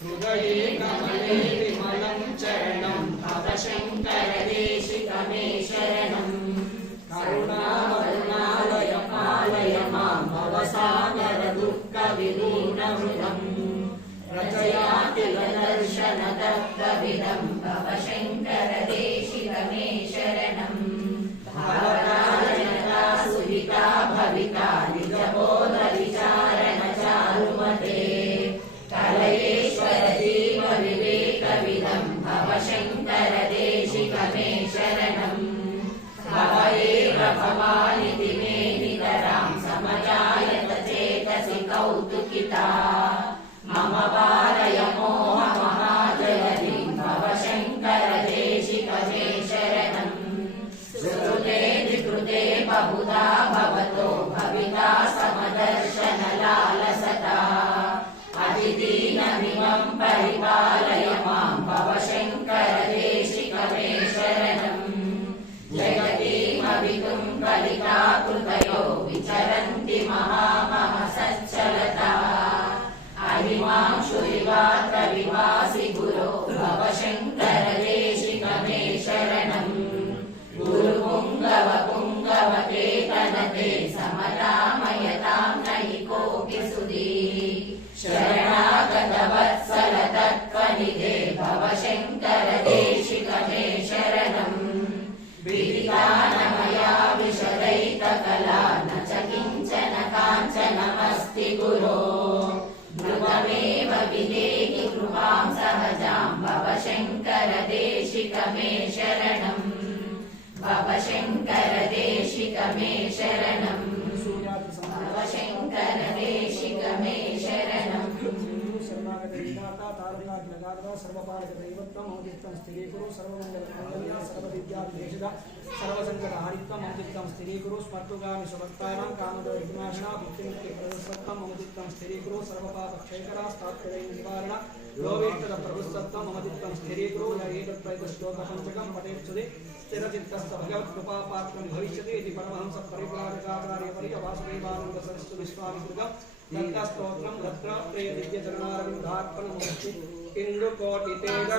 हृदये कमले विमलं चरणं तव शङ्कर देशिकमे शरणं करुणावरुणालय पालय मां भवसागर दुःखविदूरमृतं रचयातिलदर्शन दत्तविदं तव शङ्कर देशिकमे शरणं भावराजनता सुहिता भविता निजबोध विचारण चारुमते कलयेश्वर जीव विवेकविदं भव शङ्कर देशिकमे शरणं भव एव भवानिति मे नितरां समजायत चेतसि कौतुकिता मम वारय मोहमहाजलधिं भव शङ्कर देशिकमे शरणं सुकृते विकृते बहुधा भवतो भविता समदर्शनलालसता अतिदीनमिमं परिपालय मां भव शङ्कर देशिकमे शरणं जगतीमवितुं कलिकाकृतयो विचरन्ति महामहसच्चलता अहिमांशुरिवात्रविवासि गुरो भव शङ्कर देशिकमे शरणं गुरुपुङ्गवपुङ्गवकेतनते समरामयतां नहि कोऽपि सुधी शरणागतवत्सलतत्त्वनिधे भव शङ्कर देशिकमे शरणं विदितानमया विशदैककला न च किञ्चन काञ्चनमस्ति गुरो ध्रुवमेव विदेहि कृपां सहजां भव शङ्कर देशिकमे शरणं भव शङ्कर देशिकमे शरणं भव शङ्कर देशिकमे शरणं सर्वपालकदैवत्वं स्थिरीकुरु सर्वमङ्गलमाङ्गल्यं सर्वविद्याभीषदा सर्वसङ्कटहारित्वं ममचित्तं स्थिरीकुरु स्मर्तुगामि स्वभक्तानां कामदोषविनाशना भुक्तिमुक्तिप्रदस्वत्वं ममचित्तं स्थिरीकुरु सर्वपापक्षयकरा स्थात्वदैवनिवारण योगेष्टदप्रभुसत्वं ममचित्तं स्थिरीकुरु य एतत्प्रैतश्लोकपञ्चकं पठेत्सुदे स्थिरचित्तस्थ भगवत्कृपापात्रं भविष्यति इति परमहंसपरिव्राजकाचार्यवर्य वासुदेवानन्दसरस्वती विश्वामित्रं दत्तस्तोत्रं दत्त प्रिय दिव्यचरणारविन्दार्पणमूर्ति इंदुकोटितेज